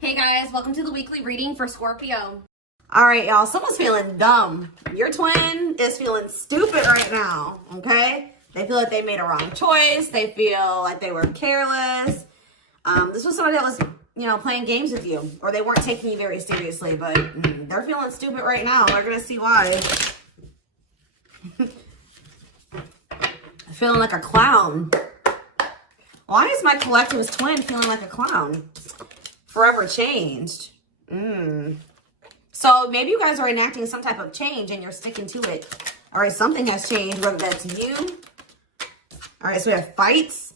Hey guys, welcome to the weekly reading for Scorpio. All right, y'all, someone's feeling dumb. Your twin is feeling stupid right now, okay? They feel like they made a wrong choice. They feel like they were careless. This was somebody that was, playing games with you, or they weren't taking you very seriously, but they're feeling stupid right now. We're going to see why. Feeling like a clown. Why is my collective's twin feeling like a clown? Forever changed. So maybe you guys are enacting some type of change and you're sticking to it. All right, something has changed, whether that's you. All right, so we have fights.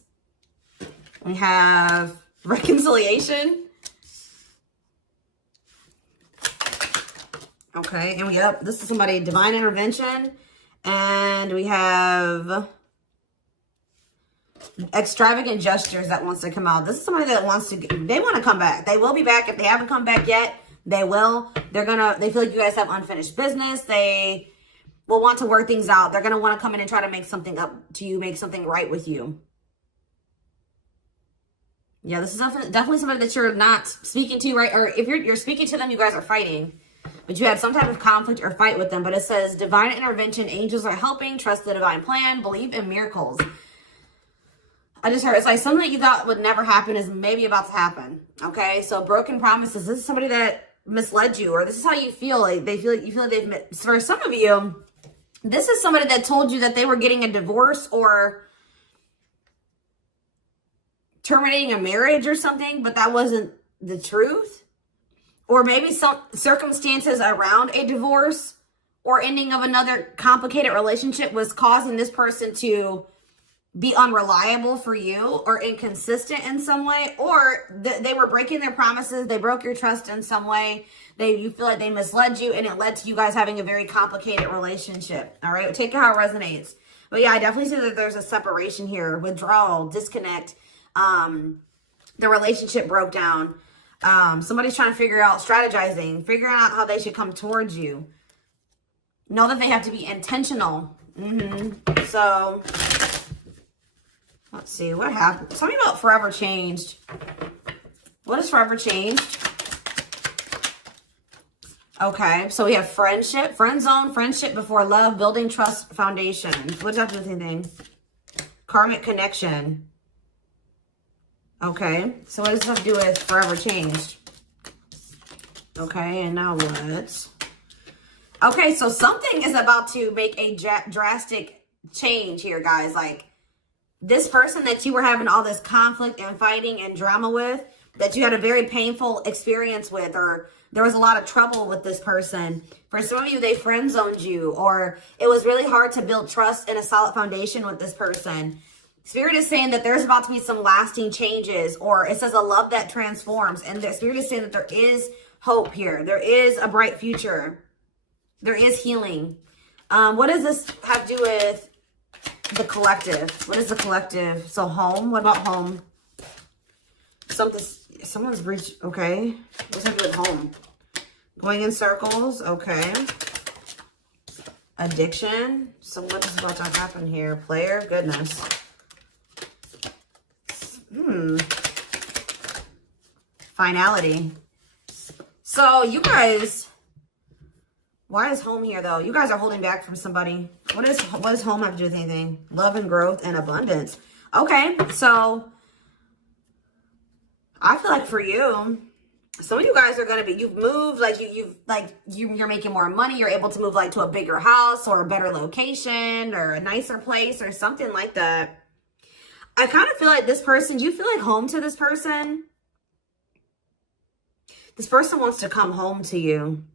We have reconciliation. Okay, and this is somebody, divine intervention. And we have extravagant gestures that wants to come out. This is somebody that they want to come back. They will be back. If they haven't come back yet, they will. They feel like you guys have unfinished business. They will want to work things out. They're going to want to come in and try to make something up to you, make something right with you. Yeah, this is definitely somebody that you're not speaking to, right? Or if you're speaking to them, you guys are fighting. But you had some type of conflict or fight with them. But it says, divine intervention, angels are helping, trust the divine plan, believe in miracles. I just heard, it's like something that you thought would never happen is maybe about to happen. Okay, so broken promises. This is somebody that misled you, or this is how you feel. Like you feel like they've. For some of you, this is somebody that told you that they were getting a divorce or terminating a marriage or something, but that wasn't the truth. Or maybe some circumstances around a divorce or ending of another complicated relationship was causing this person to be unreliable for you or inconsistent in some way, or they were breaking their promises. They broke your trust in some way. You feel like they misled you, and it led to you guys having a very complicated relationship. All right, take it how it resonates. But yeah, I definitely see that there's a separation here, withdrawal, disconnect. The relationship broke down. Somebody's trying to figure out, strategizing, figuring out how they should come towards you. Know that they have to be intentional. So let's see, what happened? Tell me about forever changed. What is forever changed? Okay, so we have friendship, friend zone, friendship before love, building trust foundation. What does that have to do with anything? Karmic connection. Okay, so what does this have to do with forever changed? Okay, and now what? Okay, so something is about to make a drastic change here, guys. Like, this person that you were having all this conflict and fighting and drama with, that you had a very painful experience with, or there was a lot of trouble with this person. For some of you, they friend zoned you, or it was really hard to build trust and a solid foundation with this person. Spirit is saying that there's about to be some lasting changes, or it says a love that transforms. And the Spirit is saying that there is hope here. There is a bright future. There is healing. What does this have to do with the collective? What is the collective? So home, what about home? Someone's breached, okay. What's that do with home? Going in circles, okay. Addiction. So what is about to happen here? Player, goodness. Finality. So you guys, why is home here though? You guys are holding back from somebody. What does home have to do with anything? Love and growth and abundance. Okay, so I feel like for you, some of you guys are gonna be, you've moved, like you're making more money. You're able to move like to a bigger house or a better location or a nicer place or something like that. I kind of feel like this person, do you feel like home to this person? This person wants to come home to you.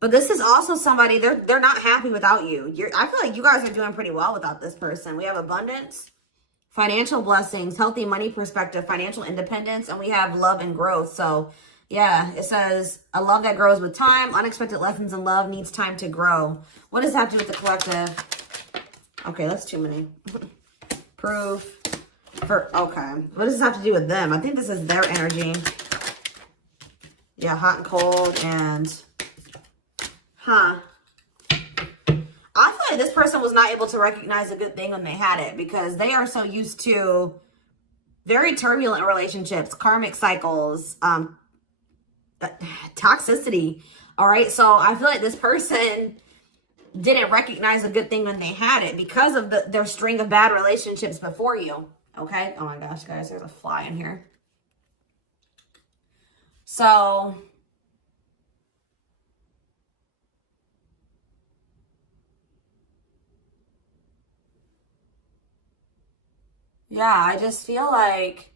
But this is also somebody, they're not happy without you. I feel like you guys are doing pretty well without this person. We have abundance, financial blessings, healthy money perspective, financial independence, and we have love and growth. So yeah, it says a love that grows with time. Unexpected lessons in love needs time to grow. What does that have to do with the collective? Okay, that's too many. Proof. Okay. What does this have to do with them? I think this is their energy. Yeah, hot and cold and... I feel like this person was not able to recognize a good thing when they had it, because they are so used to Very turbulent relationships, karmic cycles, toxicity. All right. So I feel like this person didn't recognize a good thing when they had it because of their string of bad relationships before you. Okay. Oh my gosh, guys, there's a fly in here. So yeah, I just feel like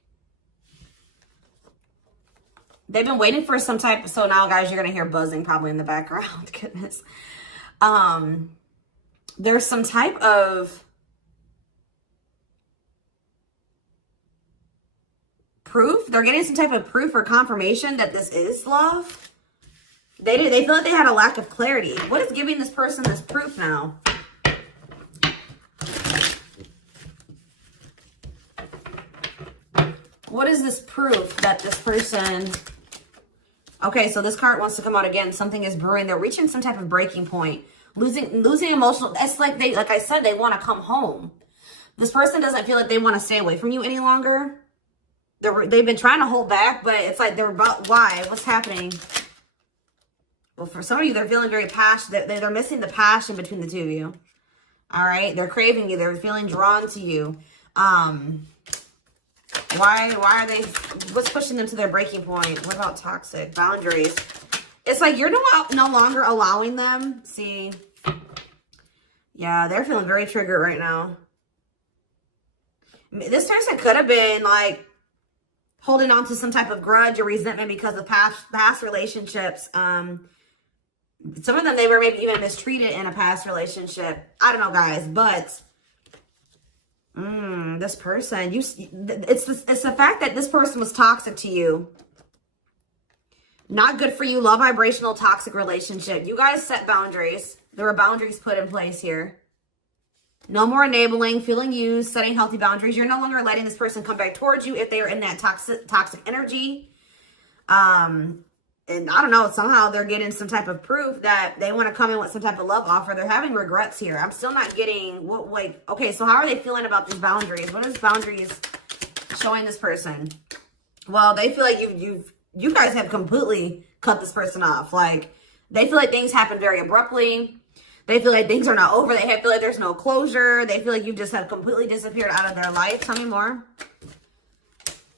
they've been waiting for some type of, so now guys, you're going to hear buzzing probably in the background. Goodness. There's some type of proof. They're getting some type of proof or confirmation that this is love. They feel like they had a lack of clarity. What is giving this person this proof now? What is this proof that this person... Okay, so this card wants to come out again. Something is brewing. They're reaching some type of breaking point. Losing emotional... That's like like I said, they want to come home. This person doesn't feel like they want to stay away from you any longer. They've been trying to hold back, but it's like they're about... Why? What's happening? Well, for some of you, they're feeling very passionate. They're missing the passion between the two of you. All right? They're craving you. They're feeling drawn to you. Why are they, what's pushing them to their breaking point? What about toxic boundaries? It's like you're no longer allowing them. See, yeah, they're feeling very triggered right now. This person could have been like holding on to some type of grudge or resentment because of past relationships. Some of them, they were maybe even mistreated in a past relationship. I don't know, guys, but this person, it's the fact that this person was toxic to you. Not good for you. Low vibrational toxic relationship. You guys set boundaries. There were boundaries put in place here. No more enabling, feeling used, setting healthy boundaries. You're no longer letting this person come back towards you if they are in that toxic energy. And I don't know, somehow they're getting some type of proof that they want to come in with some type of love offer. They're having regrets here. I'm still not getting what, like, okay, so how are they feeling about these boundaries? What is boundaries showing this person? Well, they feel like you guys have completely cut this person off. Like, they feel like things happen very abruptly. They feel like things are not over. They feel like there's no closure. They feel like you just have completely disappeared out of their life. Tell me more.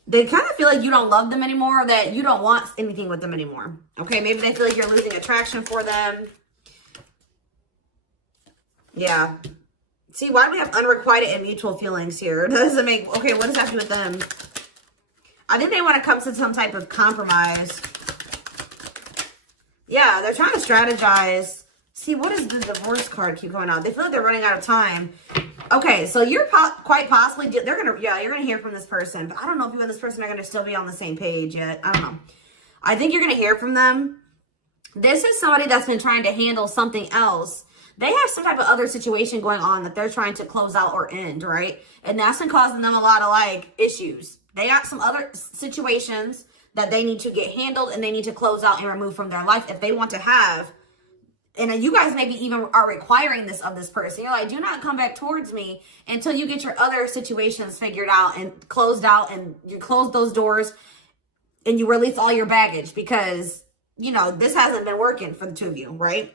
They kind of feel like you don't love them anymore, that you don't want anything with them anymore. Okay, maybe they feel like you're losing attraction for them. Yeah. See, why do we have unrequited and mutual feelings here? Doesn't make... Okay, what does that have to do with them? I think they want to come to some type of compromise. Yeah, they're trying to strategize. See, what does the divorce card keep going on? They feel like they're running out of time. Okay, so you're quite possibly, you're going to hear from this person. But I don't know if you and this person are going to still be on the same page yet. I don't know. I think you're going to hear from them. This is somebody that's been trying to handle something else. They have some type of other situation going on that they're trying to close out or end, right? And that's been causing them a lot of, like, issues. They got some other situations that they need to get handled and they need to close out and remove from their life if they want to have. And you guys maybe even are requiring this of this person. You're like, do not come back towards me until you get your other situations figured out and closed out, and you close those doors and you release all your baggage because, you know, this hasn't been working for the two of you, right?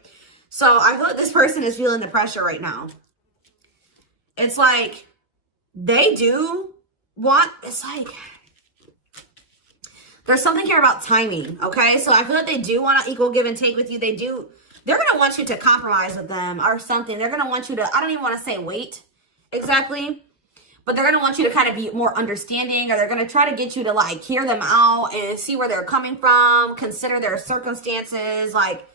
So I feel like this person is feeling the pressure right now. It's like they do want, it's like, there's something here about timing, okay? So I feel like they do want to equal give and take with you. They're going to want you to compromise with them or something. They're going to want you to, I don't even want to say wait exactly, but they're going to want you to kind of be more understanding, or they're going to try to get you to, like, hear them out and see where they're coming from, consider their circumstances. Like,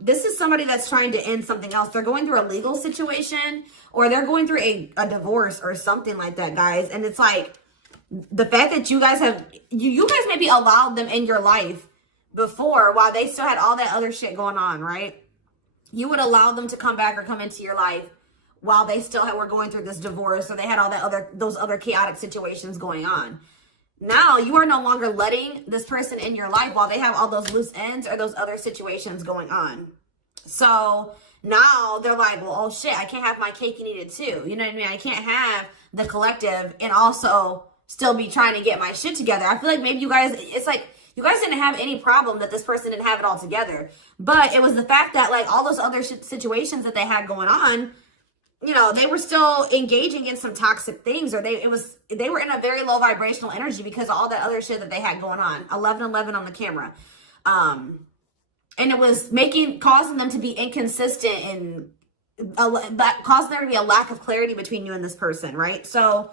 this is somebody that's trying to end something else. They're going through a legal situation, or they're going through a divorce or something like that, guys. And it's like the fact that you guys have, you guys maybe allowed them in your life before while they still had all that other shit going on, right? You would allow them to come back or come into your life while they still were going through this divorce, or they had all that those other chaotic situations going on. Now you are no longer letting this person in your life while they have all those loose ends or those other situations going on. So now they're like, well, oh shit, I can't have my cake and eat it too. You know what I mean? I can't have the collective and also still be trying to get my shit together. I feel like maybe you guys, it's like, you guys didn't have any problem that this person didn't have it all together. But it was the fact that like all those other situations that they had going on, you know, they were still engaging in some toxic things, or they were in a very low vibrational energy because of all that other shit that they had going on. 1111 on the camera. And it was causing them to be inconsistent and causing there to be a lack of clarity between you and this person, right? So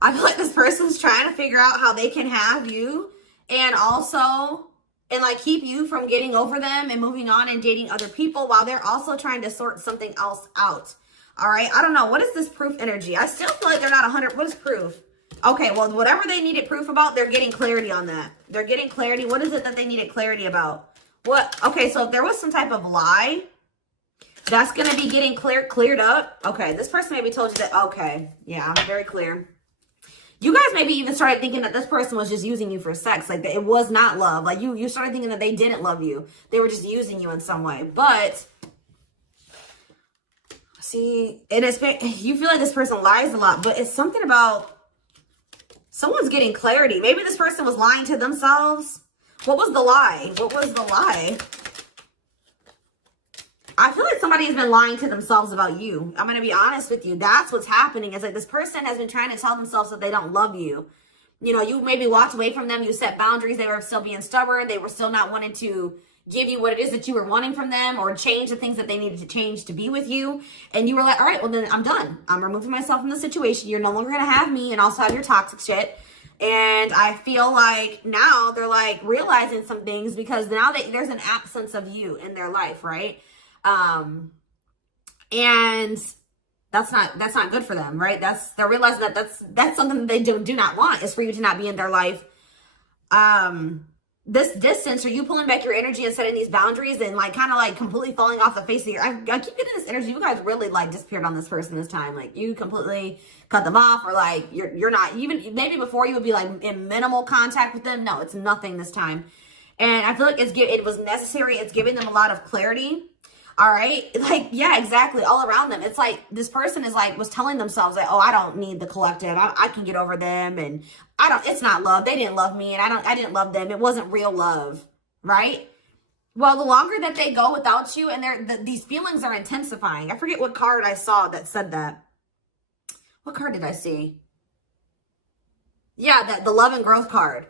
I feel like this person's trying to figure out how they can have you and like keep you from getting over them and moving on and dating other people while they're also trying to sort something else out. All right. I don't know. What is this proof energy? I still feel like they're not 100. What is proof? Okay. Well, whatever they needed proof about, they're getting clarity on that. They're getting clarity. What is it that they needed clarity about? What? Okay. So if there was some type of lie, that's going to be getting cleared up. Okay. This person maybe told you that. Okay. Yeah. I'm very clear. You guys maybe even started thinking that this person was just using you for sex. Like, it was not love. Like, you started thinking that they didn't love you. They were just using you in some way. But, see, you feel like this person lies a lot. But it's something about someone's getting clarity. Maybe this person was lying to themselves. What was the lie? What was the lie? I feel like somebody has been lying to themselves about you. I'm going to be honest with you. That's what's happening. It's like this person has been trying to tell themselves that they don't love you. You know, you maybe walked away from them. You set boundaries. They were still being stubborn. They were still not wanting to give you what it is that you were wanting from them or change the things that they needed to change to be with you. And you were like, all right, well, then I'm done. I'm removing myself from the situation. You're no longer going to have me and also have your toxic shit. And I feel like now they're like realizing some things because now there's an absence of you in their life, right? And that's not good for them, right? They're realizing that that's something that they do not want, is for you to not be in their life. This distance, or you pulling back your energy and setting these boundaries and like kind of like completely falling off the face of the earth. I keep getting this energy. You guys really like disappeared on this person this time. Like you completely cut them off, or like you're not even, maybe before you would be like in minimal contact with them. No, it's nothing this time. And I feel like it was necessary. It's giving them a lot of clarity. All right. Like, yeah, exactly. All around them. It's like this person was telling themselves that, oh, I don't need the collective. I can get over them. And it's not love. They didn't love me. And I didn't love them. It wasn't real love. Right. Well, the longer that they go without you and these feelings are intensifying. I forget what card I saw that said that. What card did I see? Yeah, the love and growth card.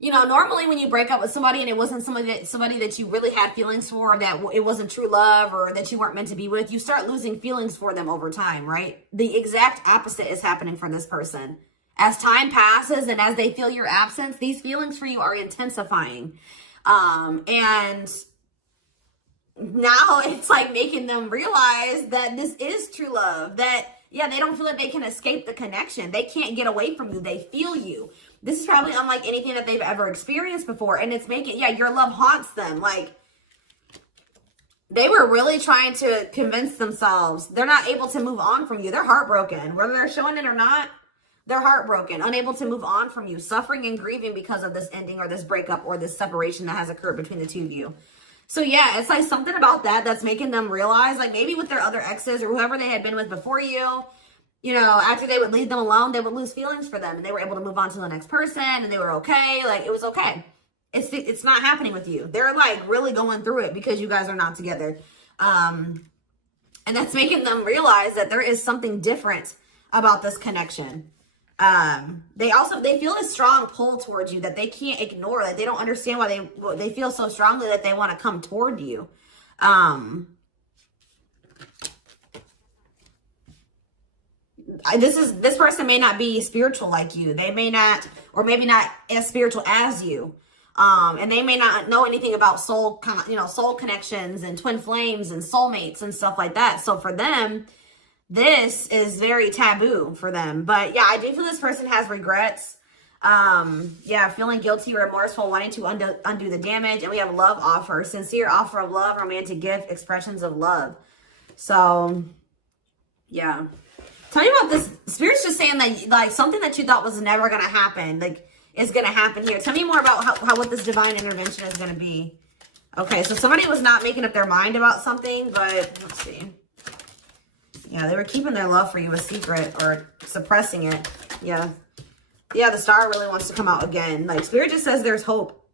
You know, normally when you break up with somebody and it wasn't somebody that you really had feelings for, that it wasn't true love, or that you weren't meant to be with, you start losing feelings for them over time, right? The exact opposite is happening for this person. As time passes and as they feel your absence, these feelings for you are intensifying. And now it's like making them realize that this is true love, that, yeah, they don't feel like they can escape the connection. They can't get away from you. They feel you. This is probably unlike anything that they've ever experienced before. And it's making, yeah, your love haunts them. Like, they were really trying to convince themselves they're not able to move on from you. They're heartbroken. Whether they're showing it or not, they're heartbroken, unable to move on from you, suffering and grieving because of this ending or this breakup or this separation that has occurred between the two of you. So, yeah, it's like something about that's making them realize, like maybe with their other exes or whoever they had been with before you, you know, after they would leave them alone, they would lose feelings for them and they were able to move on to the next person and they were okay. Like, it was okay. It's not happening with you. They're like really going through it because you guys are not together. And that's making them realize that there is something different about this connection. They feel a strong pull towards you that they can't ignore. Like, they don't understand why they feel so strongly that they want to come toward you. This person may not be spiritual like you. They may not, or maybe not as spiritual as you. And they may not know anything about soul connections and twin flames and soulmates and stuff like that. So for them, this is very taboo for them. But yeah, I do feel this person has regrets. Yeah, feeling guilty, remorseful, wanting to undo the damage. And we have love offer, sincere offer of love, romantic gift, expressions of love. So yeah. Tell me about this. Spirit's just saying that, like, something that you thought was never going to happen, like, is going to happen here. Tell me more about how what this divine intervention is going to be. Okay, so somebody was not making up their mind about something, but let's see. Yeah, they were keeping their love for you a secret or suppressing it. Yeah. Yeah, the star really wants to come out again. Like, Spirit just says there's hope.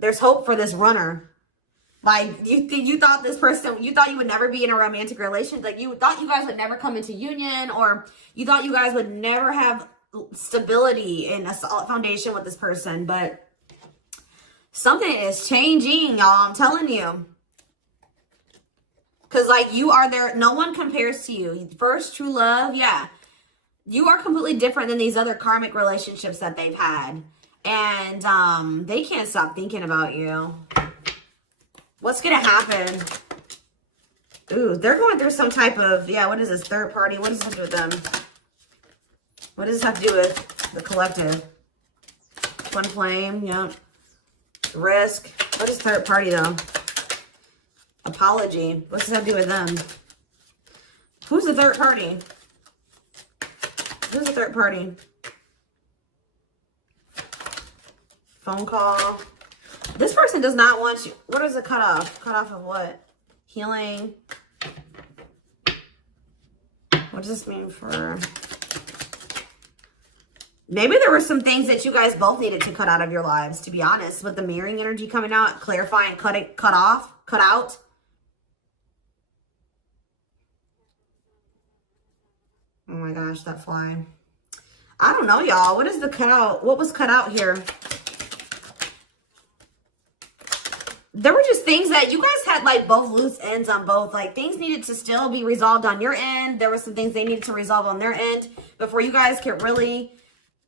There's hope for this runner. Like, you thought this person, you thought you would never be in a romantic relationship. Like, you thought you guys would never come into union, or you thought you guys would never have stability and a solid foundation with this person. But something is changing, y'all. I'm telling you. Because, like, you are there. No one compares to you. First true love, yeah. You are completely different than these other karmic relationships that they've had. And they can't stop thinking about you. What's going to happen? Ooh, they're going through some type of, yeah, what is this? Third party? What does this have to do with them? What does this have to do with the collective? Twin flame, yeah. Risk. What is third party, though? Apology. What's this have to do with them? Who's the third party? Who's the third party? Phone call. This person does not want you. What is a cutoff? Cutoff of what? Healing. What does this mean for... Maybe there were some things that you guys both needed to cut out of your lives, to be honest. With the mirroring energy coming out, clarifying, cut out. Oh my gosh, that fly. I don't know, y'all. What is the cutout? What was cut out here? There were just things that you guys had, like, both loose ends on both. Like, things needed to still be resolved on your end. There were some things they needed to resolve on their end before you guys could really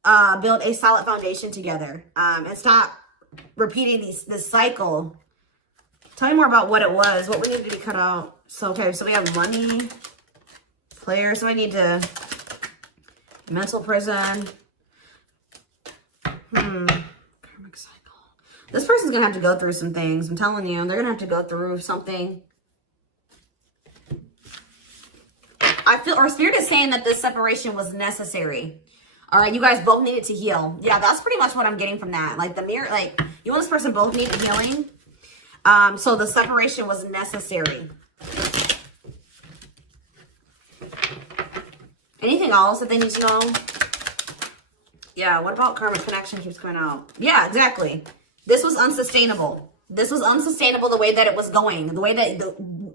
build a solid foundation together. And stop repeating this cycle. Tell me more about what it was. What we needed to be cut out. So, okay, so we have money. Player, so I need to mental prison. Karmic cycle. This person's gonna have to go through some things. I'm telling you, they're gonna have to go through something. I feel, or Spirit is saying that this separation was necessary. All right, you guys both needed to heal. Yeah, that's pretty much what I'm getting from that. Like the mirror, like you and this person both needed healing. So the separation was necessary. Anything else that they need to know? Yeah, what about karmic connection keeps coming out? Yeah, exactly. This was unsustainable. This was unsustainable the way that it was going. The way that,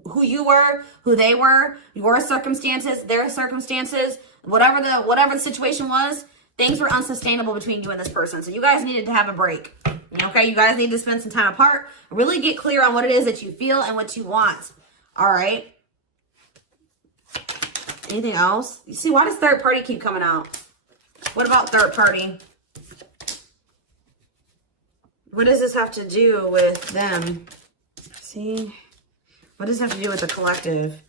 who you were, who they were, your circumstances, their circumstances, whatever the situation was, things were unsustainable between you and this person. So you guys needed to have a break. Okay, you guys need to spend some time apart. Really get clear on what it is that you feel and what you want. All right. Anything else? You see, why does third party keep coming out? What about third party? What does this have to do with them? See? What does it have to do with the collective?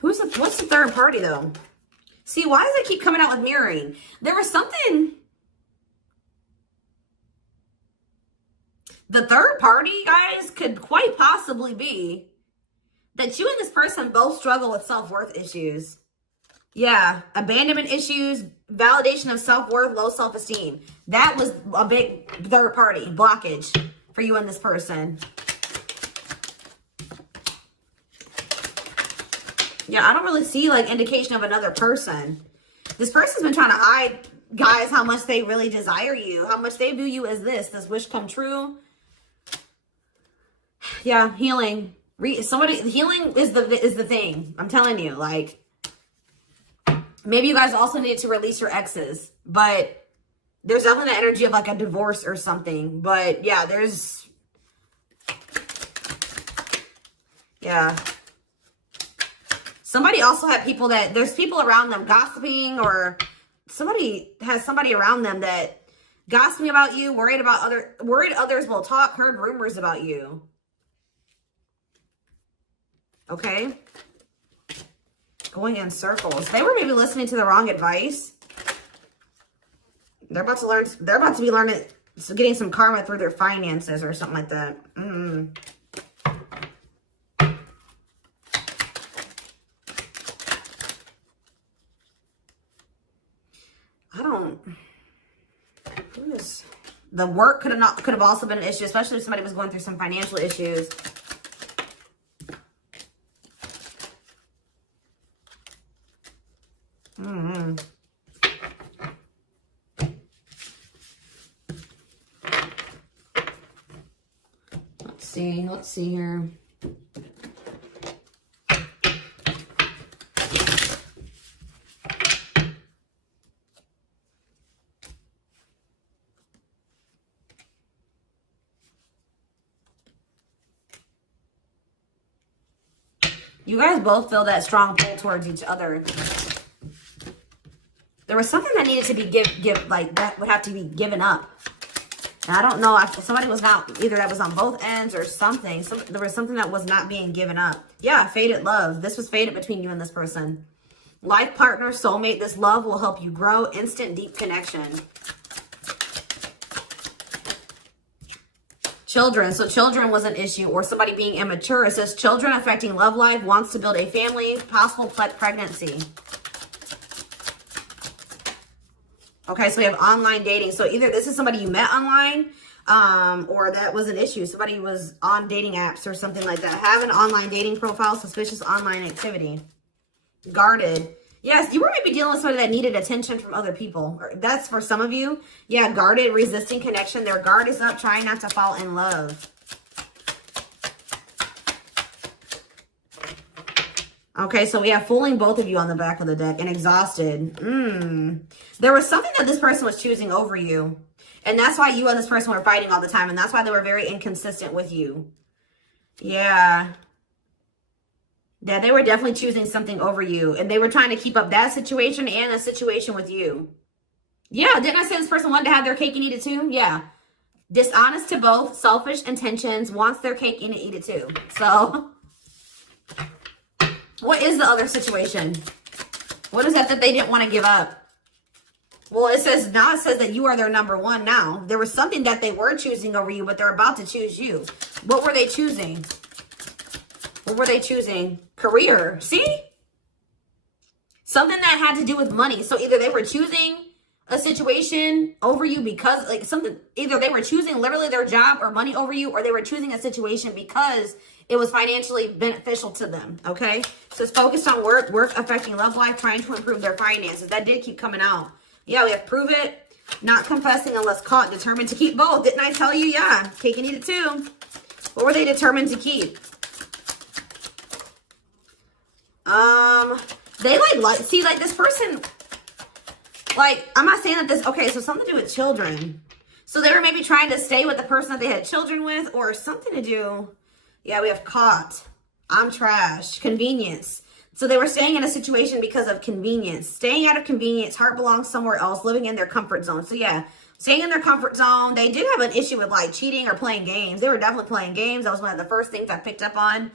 What's the third party, though? See, why does it keep coming out with mirroring? There was something... The third party, guys, could quite possibly be that you and this person both struggle with self-worth issues. Yeah, abandonment issues, validation of self-worth, low self-esteem. That was a big third party blockage for you and this person. Yeah, I don't really see like indication of another person. This person's been trying to hide, guys, how much they really desire you, how much they view you as this wish come true. Yeah, healing. Healing is the thing. I'm telling you, like, maybe you guys also need to release your exes, but there's definitely the energy of like a divorce or something. But yeah, yeah. Somebody also had people that, there's people around them gossiping, or somebody has somebody around them that gossiping about you, worried others will talk, heard rumors about you. Okay. Going in circles. They were maybe listening to the wrong advice. They're about to be learning, getting some karma through their finances or something like that. The work could have also been an issue, especially if somebody was going through some financial issues. Let's see here. You guys both feel that strong pull towards each other. There was something that needed to be like that would have to be given up. And I don't know if somebody was not, either that was on both ends or something. So there was something that was not being given up. Yeah, fated love. This was fated between you and this person. Life partner, soulmate. This love will help you grow. Instant deep connection. Children. So children was an issue, or somebody being immature. It says children affecting love life, wants to build a family, possible pregnancy. Okay, so we have online dating. So either this is somebody you met online, or that was an issue. Somebody was on dating apps or something like that. Have an online dating profile, suspicious online activity. Guarded. Yes, you were maybe dealing with somebody that needed attention from other people. That's for some of you. Yeah, guarded, resisting connection. Their guard is up, trying not to fall in love. Okay, so we have fooling both of you on the back of the deck and exhausted. There was something that this person was choosing over you. And that's why you and this person were fighting all the time. And that's why they were very inconsistent with you. Yeah. Yeah, they were definitely choosing something over you. And they were trying to keep up that situation and a situation with you. Yeah, didn't I say this person wanted to have their cake and eat it too? Yeah. Dishonest to both, selfish intentions, wants their cake and eat it too. So, what is the other situation? What is that they didn't want to give up? Well, it says that you are their number one now. There was something that they were choosing over you, but they're about to choose you. What were they choosing? What were they choosing? Career. See? Something that had to do with money. So either they were choosing a situation over you because like something, either they were choosing literally their job or money over you, or they were choosing a situation because it was financially beneficial to them. Okay. So it's focused on work affecting love life, trying to improve their finances. That did keep coming out. Yeah, we have prove it, not confessing unless caught, determined to keep both. Didn't I tell you? Yeah, cake and eat it too. What were they determined to keep? They see, like this person, like, I'm not saying that this, okay, so something to do with children. So they were maybe trying to stay with the person that they had children with, or something to do. Yeah, we have caught. I'm trash. Convenience. So they were staying in a situation because of convenience. Staying out of convenience. Heart belongs somewhere else. Living in their comfort zone. So yeah, staying in their comfort zone. They did have an issue with like cheating or playing games. They were definitely playing games. That was one of the first things I picked up on.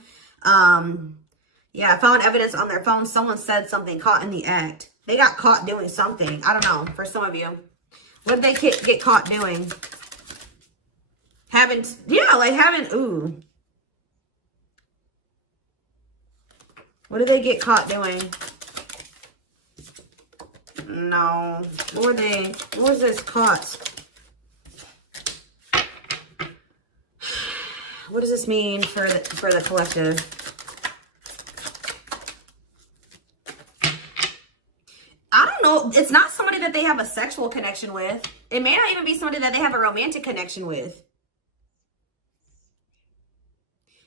Yeah, I found evidence on their phone. Someone said something, caught in the act. They got caught doing something. I don't know, for some of you. What did they get caught doing? Ooh. What did they get caught doing? No. What was this caught? What does this mean for the collective? I don't know. It's not somebody that they have a sexual connection with. It may not even be somebody that they have a romantic connection with.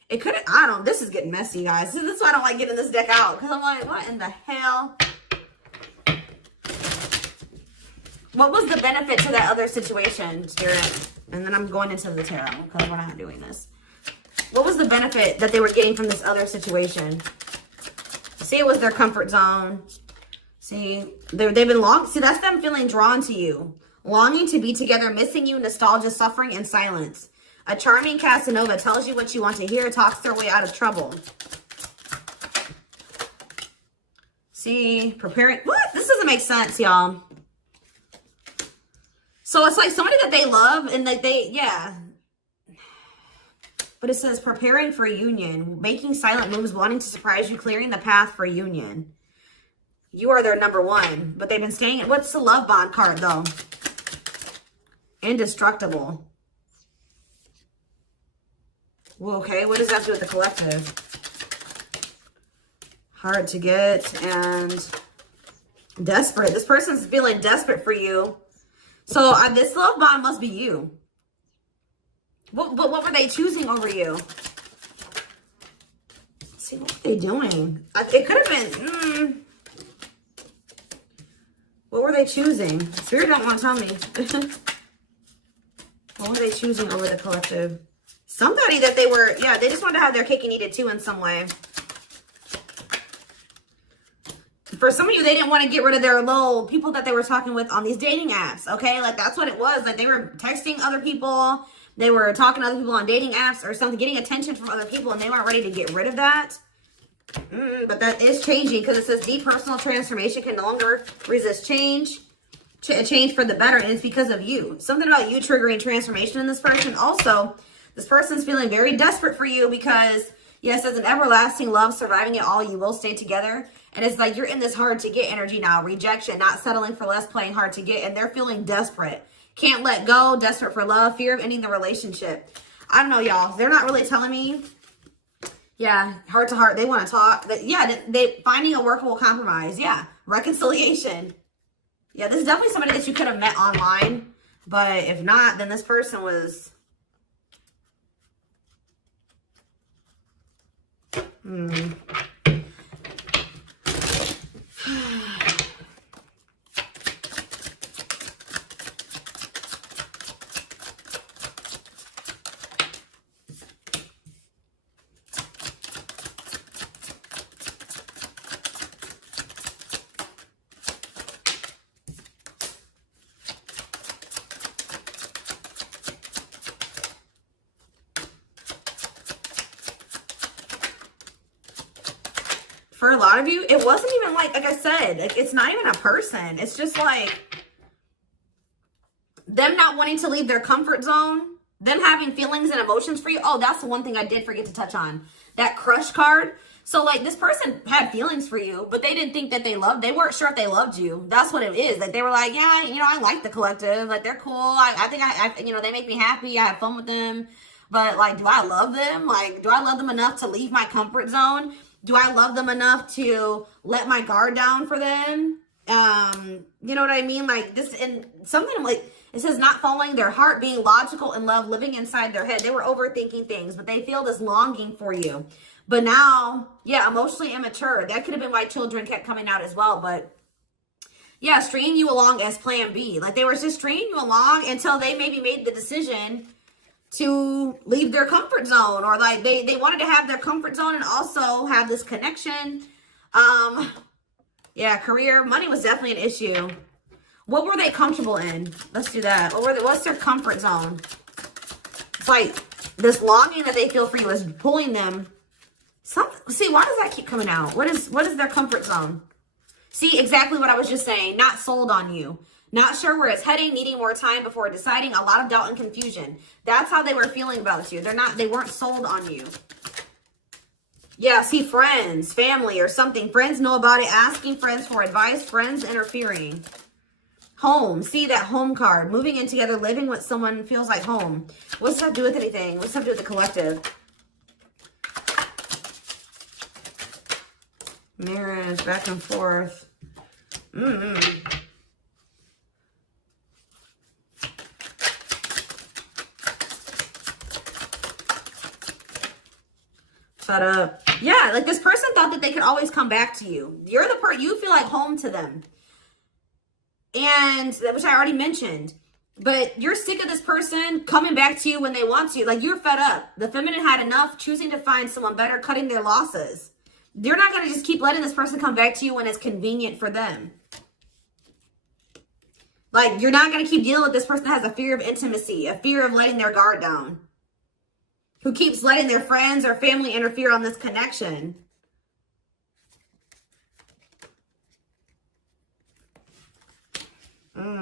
It could, I don't, this is getting messy, guys. This is why I don't like getting this deck out. Because I'm like, what in the hell? What was the benefit to that other situation, Spirit? And then I'm going into the tarot because we're not doing this. What was the benefit that they were getting from this other situation? See, it was their comfort zone. See, they've been see, that's them feeling drawn to you. Longing to be together, missing you, nostalgia, suffering, and silence. A charming Casanova tells you what you want to hear, talks their way out of trouble. See, preparing. What? This doesn't make sense, y'all. So it's like somebody that they love and that yeah. But it says preparing for a union, making silent moves, wanting to surprise you, clearing the path for a union. You are their number one, but they've been staying. What's the love bond card though? Indestructible. Well, okay, what does that do with the collective? Hard to get and desperate. This person's feeling desperate for you. So this love bond must be you. What were they choosing over you? Let's see, what were they doing? It could have been, what were they choosing? Spirit don't want to tell me. What were they choosing over the collective? Somebody that they were, yeah, they just wanted to have their cake and eat it too in some way. For some of you, they didn't want to get rid of their little people that they were talking with on these dating apps, okay? Like, that's what it was. Like, they were texting other people. They were talking to other people on dating apps or something, getting attention from other people, and they weren't ready to get rid of that. But that is changing because it says deep personal transformation can no longer resist change. A change for the better, and it's because of you. Something about you triggering transformation in this person. Also, this person's feeling very desperate for you because, yes, as an everlasting love, surviving it all, you will stay together. And it's like you're in this hard to get energy now. Rejection, not settling for less, playing hard to get. And they're feeling desperate. Can't let go, desperate for love, fear of ending the relationship. I don't know, y'all. They're not really telling me. Yeah, heart to heart. They want to talk. Yeah, they finding a workable compromise. Yeah, reconciliation. Yeah, this is definitely somebody that you could have met online. But if not, then this person was... For a lot of you, it wasn't even like I said, like, it's not even a person. It's just like them not wanting to leave their comfort zone, them having feelings and emotions for you. Oh, that's the one thing I did forget to touch on. That crush card. So, like, this person had feelings for you, but they didn't think that they weren't sure if they loved you. That's what it is. Like, they were like, yeah, you know, I like the collective. Like, they're cool. I think you know, they make me happy. I have fun with them. But, like, do I love them? Like, do I love them enough to leave my comfort zone? Do I love them enough to let my guard down for them? You know what I mean? Like, this, and something like, it says not following their heart, being logical in love, living inside their head. They were overthinking things, but they feel this longing for you. But now, yeah, emotionally immature. That could have been why children kept coming out as well. But yeah, stringing you along as plan B. Like, they were just stringing you along until they maybe made the decision to leave their comfort zone, or like they wanted to have their comfort zone and also have this connection. Yeah, career, money was definitely an issue. What were they comfortable in? Let's do that. What's their comfort zone? It's like this longing that they feel for you is pulling them. See, why does that keep coming out? What is their comfort zone? See, exactly what I was just saying. Not sold on you. Not sure where it's heading, needing more time before deciding, a lot of doubt and confusion. That's how they were feeling about you. They weren't sold on you. Yeah, see, friends, family or something. Friends know about it, asking friends for advice, friends interfering. Home, see that home card. Moving in together, living with someone feels like home. What's that do with anything? What's that do with the collective? Marriage, back and forth. Fed up. Yeah, like this person thought that they could always come back to you. You're the person, you feel like home to them. And, which I already mentioned. But you're sick of this person coming back to you when they want to. Like, you're fed up. The feminine had enough, choosing to find someone better, cutting their losses. You're not going to just keep letting this person come back to you when it's convenient for them. Like, you're not going to keep dealing with this person that has a fear of intimacy, a fear of letting their guard down, who keeps letting their friends or family interfere on this connection. All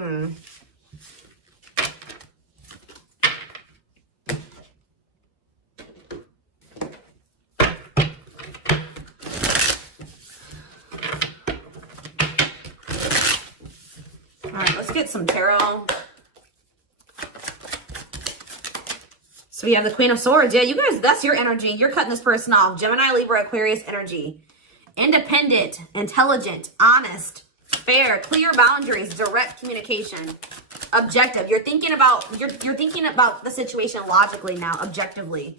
right, let's get some tarot. So we have the Queen of Swords. Yeah, you guys, that's your energy. You're cutting this person off. Gemini, Libra, Aquarius energy. Independent, intelligent, honest, fair, clear boundaries, direct communication. objective. You're thinking about the situation logically now, objectively.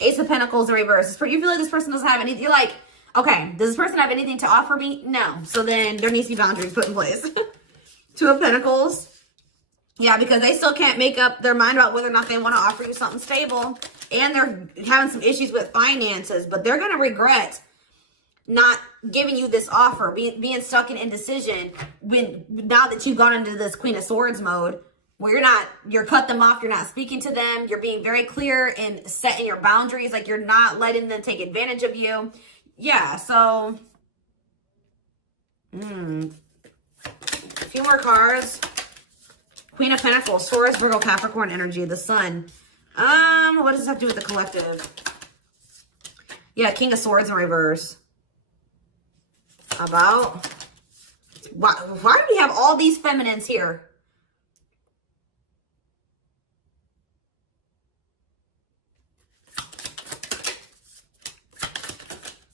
Ace of Pentacles in reverse. You feel like this person doesn't have anything. You're like, okay, does this person have anything to offer me? No. So then there needs to be boundaries put in place. Two of Pentacles. Yeah, because they still can't make up their mind about whether or not they want to offer you something stable. And they're having some issues with finances. But they're going to regret not giving you this offer, being stuck in indecision now that you've gone into this Queen of Swords mode, where you're cut them off, you're not speaking to them, you're being very clear and setting your boundaries, like you're not letting them take advantage of you. Yeah, so, a few more cards. Queen of Pentacles, Taurus, Virgo, Capricorn energy, the Sun. What does this have to do with the collective? Yeah, King of Swords in reverse. About, why do we have all these feminines here?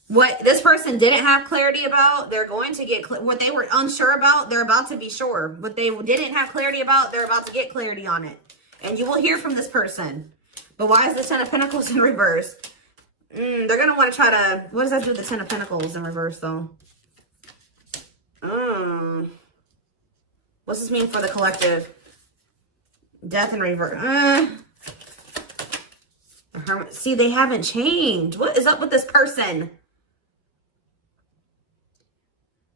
What this person didn't have clarity about, they're going to get, what they were unsure about, they're about to be sure. What they didn't have clarity about, they're about to get clarity on it. And you will hear from this person. But why is the Ten of Pentacles in reverse? They're going to want to try to, what does that do with the Ten of Pentacles in reverse though? What's this mean for the collective? Death in reverse. See, they haven't changed. What is up with this person?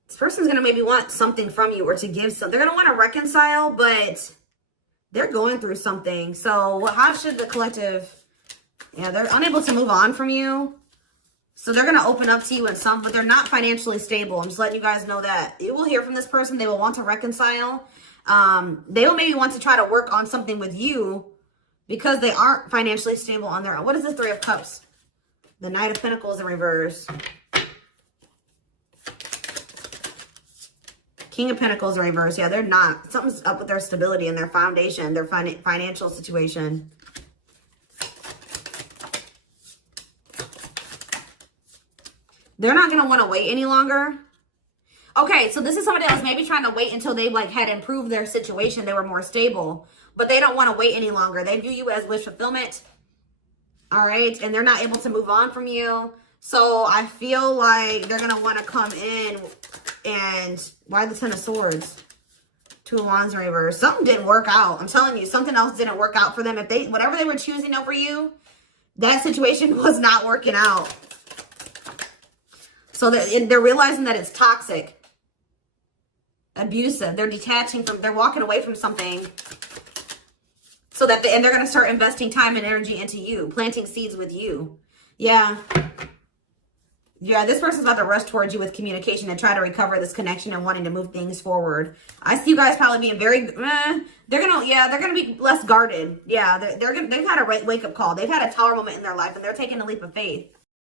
This person's going to maybe want something from you or to give something. They're going to want to reconcile, but they're going through something. So how should the collective... Yeah, they're unable to move on from you. So they're going to open up to you in some, but they're not financially stable. I'm just letting you guys know that. You will hear from this person. They will want to reconcile. They will maybe want to try to work on something with you because they aren't financially stable on their own. What is the Three of Cups? The Knight of Pentacles in reverse. King of Pentacles in reverse. Yeah, they're not. Something's up with their stability and their foundation, their financial situation. They're not going to want to wait any longer. Okay, so this is somebody that was maybe trying to wait until they like had improved their situation. They were more stable, but they don't want to wait any longer. They view you as wish fulfillment. All right, and they're not able to move on from you. So I feel like they're going to want to come in and why the Ten of Swords? Two of Wands in reverse. Something didn't work out. I'm telling you, something else didn't work out for them. If whatever they were choosing over you, that situation was not working out. So they're realizing that it's toxic, abusive. They're detaching from, they're walking away from something so that, and they're going to start investing time and energy into you, planting seeds with you. Yeah. Yeah, this person's about to rush towards you with communication and try to recover this connection and wanting to move things forward. I see you guys probably being very, they're going to be less guarded. Yeah, they've had a wake-up call. They've had a tower moment in their life and they're taking a leap of faith.